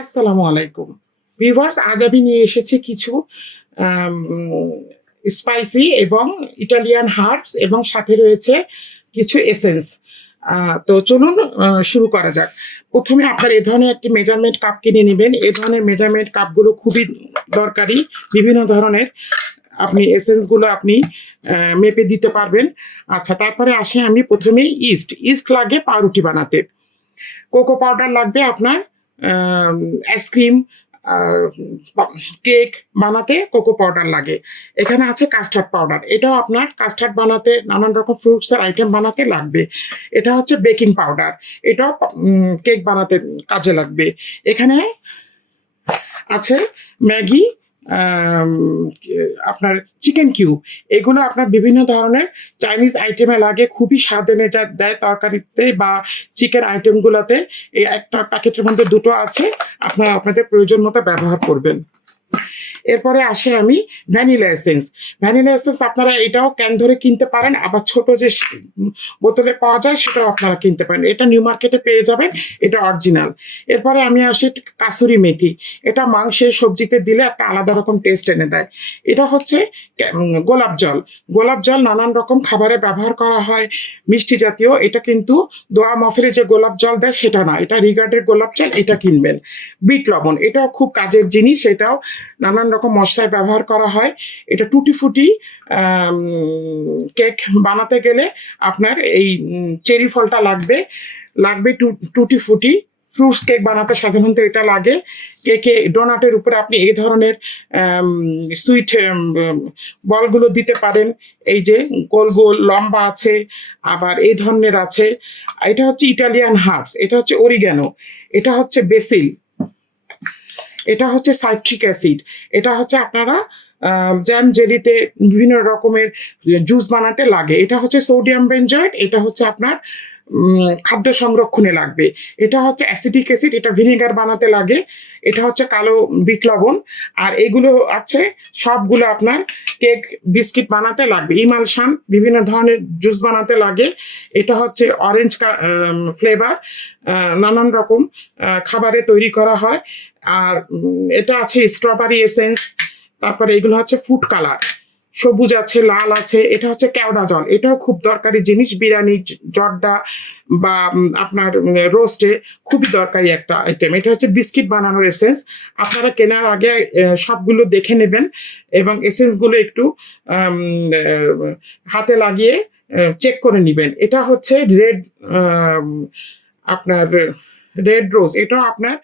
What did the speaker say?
আসসালামু আলাইকুম। ভিউয়ার্স, আজ আমি নিয়ে এসেছি কিছু আম স্পাইসি এবং ইটালিয়ান হার্বস এবং সাথে রয়েছে কিছু এসেন্স। তো চলুন শুরু করা যাক। ১ম এ আপনার এ ধরনের একটি মেজারমেন্ট কাপ কিনে নিবেন। এ ধরনের মেজারমেন্ট কাপগুলো খুবই দরকারি। বিভিন্ন ধরনের আপনি এসেন্স গুলো আপনি মেপে দিতে পারবেন। আচ্ছা, তারপরে আসি আমি ১ম এই ইস্ট লাগে পাউরুটি বানাতে। কোকো পাউডার লাগবে আপনার, আম আইসক্রিম, আ পা কেক বানাতে কোকো পাউডার লাগে। এখানে আছে কাস্টার্ড পাউডার। এটাও আপনার কাস্টার্ড বানাতে, নানান রকম ফ্রুটস এর আইটেম বানাতে লাগবে। এটা হচ্ছে বেকিং পাউডার। এটাও কেক বানাতে কাজে লাগবে। এখানে আছে ম্যাগি, আম আপনার চিকেন কিউব। এগুলো আপনার বিভিন্ন ধরনের চাইনিজ আইটেমে লাগে। খুবই স্বাদ এনে দেয় তরকারিতে বা চিকেন আইটেমগুলাতে। এই একটা প্যাকেটের মধ্যে ২ টো আছে। আপনারা আপনাদের প্রয়োজন মতো ব্যবহার করবেন। এরপরে আসি আমি ভ্যানিলা এসেন্স। ভ্যানিলা এসেন্স আপনারা এটাও ক্যান ধরে কিনতে পারেন, আবার ছোট যে বোতলে পাওয়া যায় সেটাও আপনারা কিনতে পারেন। এটা নিউ মার্কেটে পেয়ে যাবেন, এটা অরিজিনাল। এরপরে আমি আসি কাসুরি মেথি। এটা মাংসের সবজিতে দিলে একটা আলাদা রকম টেস্ট এনে দেয়। এটা হচ্ছে গোলাপ জল। গোলাপ জল নানান রকম খাবারে ব্যবহার করা হয়, মিষ্টি জাতীয়। এটা কিন্তু দোয়া মাহফিলে যে গোলাপ জল দেয় সেটা না, এটা রিগার্ডের গোলাপ জল, এটা কিনবেন। বিট লবণ, এটাও খুব কাজের জিনিস। এটাও নানান রকম মশলায় ব্যবহার করা হয়। এটা টুটি ফুটি কেক বানাতে গেলে আপনার এই চেরি ফলটা লাগবে। লাগবে টুটি ফুটি। ফ্রুটস কেক বানাতে সাধারণত এটা লাগে। কেকে ডোনাটের উপরে আপনি এই ধরনের সুইট বলগুলো দিতে পারেন। এই যে গোল গোল লম্বা আছে, আবার এই ধরনের আছে। এটা হচ্ছে ইটালিয়ান হার্বস, এটা হচ্ছে অরিগ্যানো, এটা হচ্ছে বেসিল, এটা হচ্ছে সাইট্রিক অ্যাসিড। এটা হচ্ছে আপনারা জ্যাম জেলিতে বিভিন্ন রকমের জুস বানাতে লাগে। এটা হচ্ছে সোডিয়াম বেনজয়েড। এটা হচ্ছে আপনার খাদ্য সংরক্ষণে লাগবে। এটা হচ্ছে অ্যাসিটিক অ্যাসিড, এটা ভিনেগার বানাতে লাগে। এটা হচ্ছে কালো বিট লবণ। আর এগুলো আছে সবগুলো আপনার কেক বিস্কিট বানাতে লাগবে। ইমালশান বিভিন্ন ধরনের জুস বানাতে লাগে। এটা হচ্ছে অরেঞ্জ ফ্লেভার, নানান রকম খাবারে তৈরি করা হয়। আর এটা আছে স্ট্রবেরি এসেন্স। তারপরে এগুলো হচ্ছে ফুড কালার, সবুজ আছে, লাল আছে। এটা হচ্ছে কেওড়া জল, এটাও খুব দরকারি জিনিস বিরিয়ানি, জর্দা বা আপনার রোস্টে খুবই দরকারি একটা আইটেম। এটা হচ্ছে বিস্কিট বানানোর এসেন্স। আপনারা কেনার আগে সবগুলো দেখে নেবেন এবং এসেন্সগুলো একটু হাতে লাগিয়ে চেক করে নেবেন। এটা হচ্ছে আপনার রেড রোজ, এটাও আপনার